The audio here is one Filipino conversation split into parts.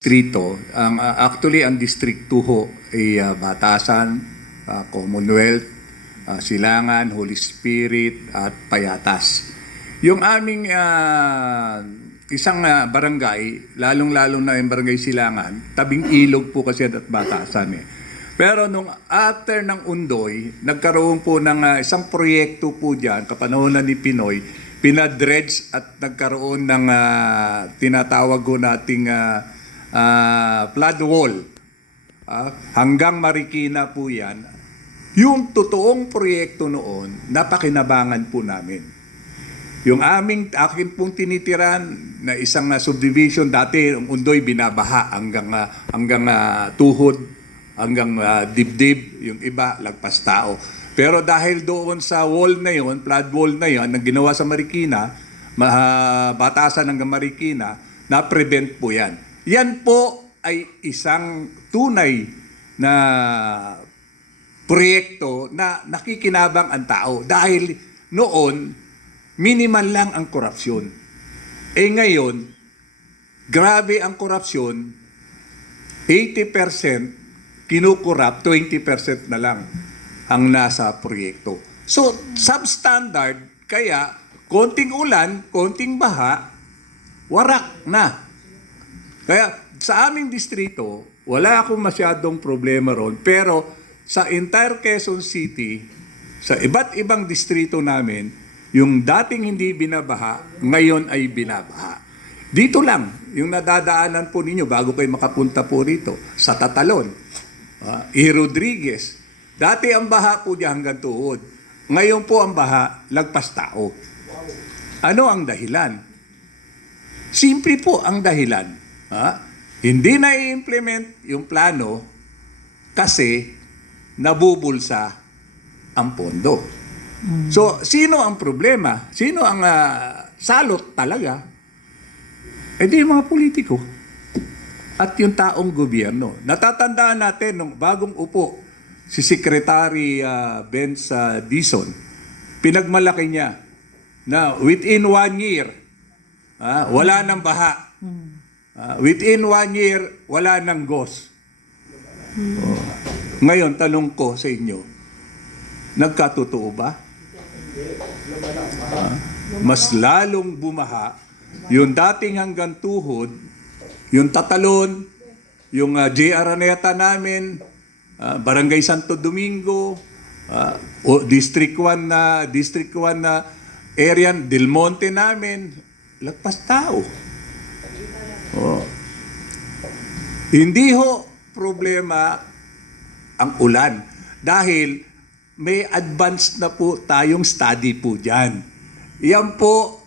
distrito. Actually, ang District 2 ho ay Batasan, Commonwealth, Silangan, Holy Spirit at Payatas. Yung aming isang barangay, lalong-lalo na yung barangay Silangan, tabing ilog po kasi at Batasan eh. Pero nung after ng Undoy, nagkaroon po ng isang proyekto po dyan, kapanahonan ni Pinoy, pinadredge at nagkaroon ng tinatawag ko nating flood wall. Hanggang Marikina po yan. Yung totoong proyekto noon, napakinabangan po namin. Yung akin pong tinitiran na isang subdivision, dati ang Undoy binabaha hanggang tuhod, hanggang dibdib, yung iba lagpas tao. Pero dahil doon sa wall na yon, flood wall na yon, ang ginawa sa Marikina, Batasan hanggang Marikina, na-prevent po yan. Yan po ay isang tunay na proyekto na nakikinabang ang tao dahil noon minimal lang ang korupsyon. Ngayon, grabe ang korupsyon, 80% kinukurap, 20% na lang ang nasa proyekto. So, substandard, kaya konting ulan, konting baha, warak na. Kaya sa aming distrito, wala akong masyadong problema ron. Pero sa entire Quezon City, sa iba't ibang distrito namin, yung dating hindi binabaha, ngayon ay binabaha. Dito lang, yung nadadaanan po ninyo bago kayo makapunta po rito, sa Tatalon, E. Rodriguez. Dati ang baha po diyan hanggang tuhod. Ngayon po ang baha, lagpas tao. Ano ang dahilan? Simple po ang dahilan. Hindi na i-implement yung plano kasi nabubulsa ang pondo. So, sino ang problema? Sino ang salot talaga? Di yung mga politiko at yung taong gobyerno. Natatandaan natin nung bagong upo si Secretary Benz Dizon, pinagmalaki niya na within 1 year, wala nang baha. Within 1 year, wala nang GOS. Ngayon, tanong ko sa inyo, nagkatotoo ba? Mas lalong bumaha, yung dating hanggang tuhod, yung Tatalon, yung J. Araneta namin, Barangay Santo Domingo, District 1 na area, Del Monte namin, lagpas tao. Hindi ho problema ang ulan dahil may advanced na po tayong study po dyan. Yan po,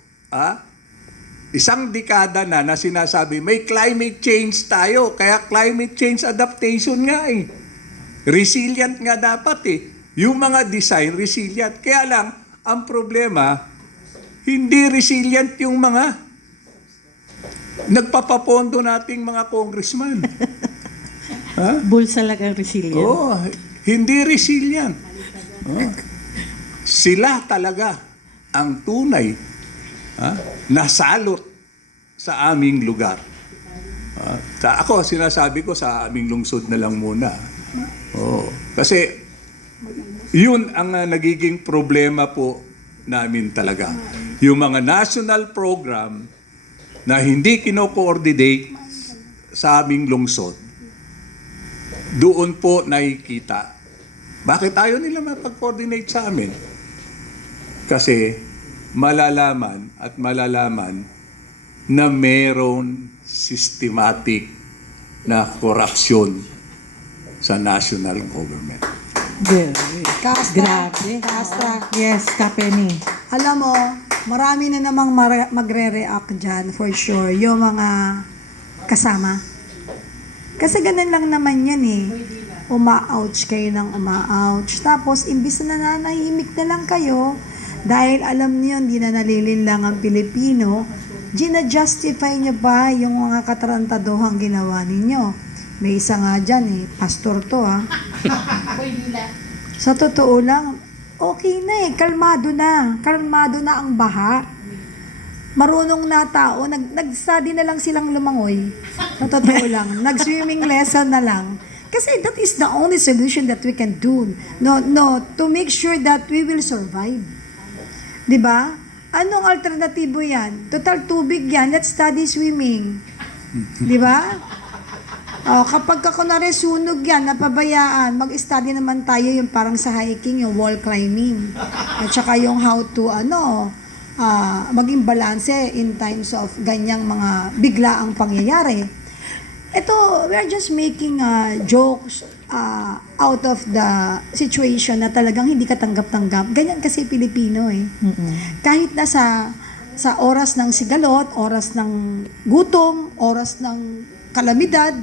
isang dekada na sinasabi, may climate change tayo, kaya climate change adaptation nga eh. Resilient nga dapat eh. Yung mga design, resilient. Kaya lang, ang problema, hindi resilient yung mga nagpapapondo nating mga congressman. Bulsa lang ang resilient. Hindi resilient. Sila talaga ang tunay na salot sa aming lugar. Ako, sinasabi ko sa aming lungsod na lang muna. Kasi yun ang nagiging problema po namin talaga. Yung mga national program na hindi kino-coordinate sa aming lungsod, doon po nakikita. Bakit ayaw nila mapag-coordinate sa amin? Kasi malalaman na meron systematic na korupsyon sa national government. Grabe. Kasta. Yes, Kapeni. Alam mo, marami na namang magre-react dyan, for sure, yung mga kasama. Kasi ganun lang naman yan eh. Uma-ouch kayo ng uma-ouch. Tapos, imbis na nanahimik na lang kayo, dahil alam niyo, hindi na nalilinlang ang Pilipino, gina-justify niyo ba yung mga katarantaduhang ginawa ninyo? May isa nga dyan eh, pastor to ha. Sa totoo lang, okay na eh, kalmado na ang baha. marunong na tao, nag-study na lang silang lumangoy. Sa totoo lang. Nag-swimming lesson na lang. Kasi that is the only solution that we can do. No, to make sure that we will survive. 'Di ba? Anong alternatibo yan? Total tubig yan, let's study swimming. 'Di ba? Kapag kunwari sunog yan, napabayaan, mag-study naman tayo yung parang sa hiking, yung wall climbing. At saka yung how to, maging balanse in times of ganyang mga biglaang pangyayari. Ito, we're just making jokes out of the situation na talagang hindi ka tanggap-tanggap. Ganyan kasi Pilipino eh. Kahit na sa oras ng sigalot, oras ng gutom, oras ng kalamidad,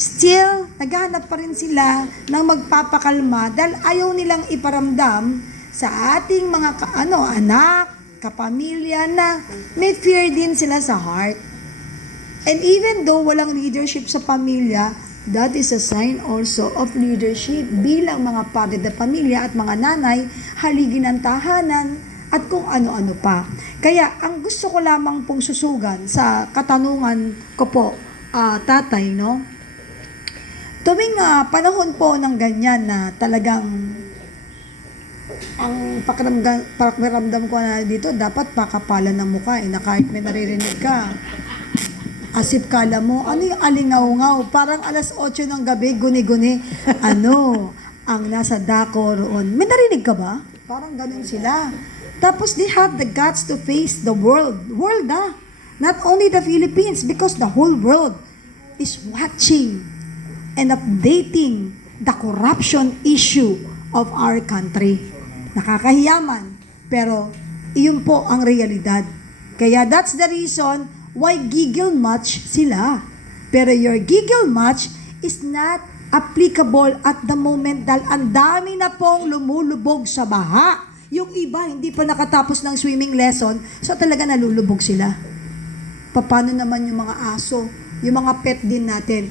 still, naghahanap pa rin sila ng magpapakalma dahil ayaw nilang iparamdam sa ating mga anak, kapamilya na may fear din sila sa heart. And even though walang leadership sa pamilya, that is a sign also of leadership bilang mga padre de pamilya at mga nanay, haligi ng tahanan, at kung ano-ano pa. Kaya, ang gusto ko lamang pong susugan sa katanungan ko po, tatay, no? Tuwing panahon po ng ganyan na talagang ang pakiramdam ko na dito, dapat pakapalan ng mukha na kahit may naririnig ka. Asip kala mo, ano yung alingaw-ngaw? Parang alas 8 ng gabi, guni-guni. Ang nasa dako roon. May narinig ka ba? Parang ganun sila. Tapos they have the guts to face the world. Not only the Philippines, because the whole world is watching and updating the corruption issue of our country. Nakakahiyaman, pero iyon po ang realidad. Kaya that's the reason why giggle much sila. Pero your giggle much is not applicable at the moment dahil ang dami na pong lumulubog sa baha. Yung iba, hindi pa nakatapos ng swimming lesson, so talaga nalulubog sila. Paano naman yung mga aso, yung mga pet din natin?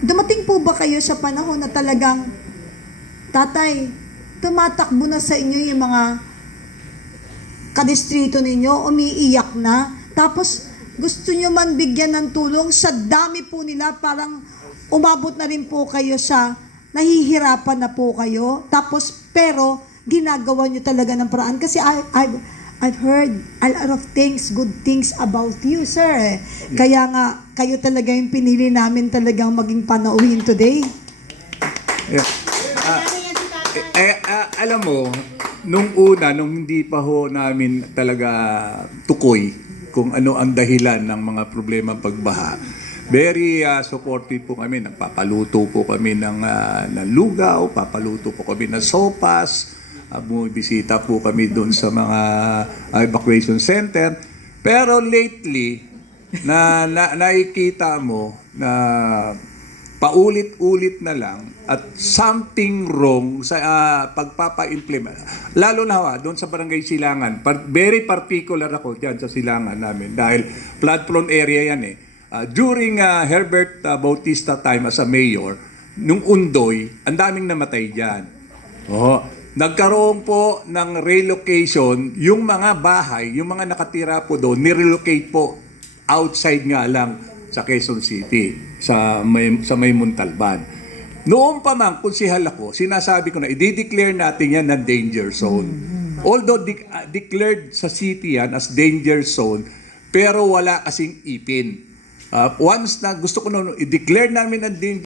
Dumating po ba kayo sa panahon na talagang, tatay, tumatakbo na sa inyo yung mga kadistrito ninyo, umiiyak na, tapos gusto nyo man bigyan ng tulong, sa dami po nila, parang umabot na rin po kayo sa nahihirapan na po kayo, tapos pero ginagawa nyo talaga ng paraan. Kasi I've heard a lot of things, good things about you, sir. Kaya nga, kayo talaga yung pinili namin talagang maging panauhin today. Yeah. Alam mo, nung hindi pa ho namin talaga tukoy kung ano ang dahilan ng mga problema pagbaha, very supportive po kami. Nagpapaluto po kami ng lugaw, papaluto po kami ng sopas, bumibisita po kami doon sa mga evacuation center. Pero lately, nakikita mo na paulit-ulit na lang at something wrong sa pagpapa-implement. Lalo na doon sa Barangay Silangan. Very particular ako dyan sa Silangan namin dahil flood-prone area yan eh. During Herbert Bautista time as a mayor, nung Undoy, ang daming namatay dyan. Nagkaroon po ng relocation, yung mga bahay, yung mga nakatira po doon, nirelocate po outside nga lang sa Quezon City, sa may Montalban. Noon pa man, konsehal ako, sinasabi ko na, i-declare natin yan na danger zone. Although declared sa city yan as danger zone, pero wala kasing ipin. Once na gusto ko na i-declare namin na danger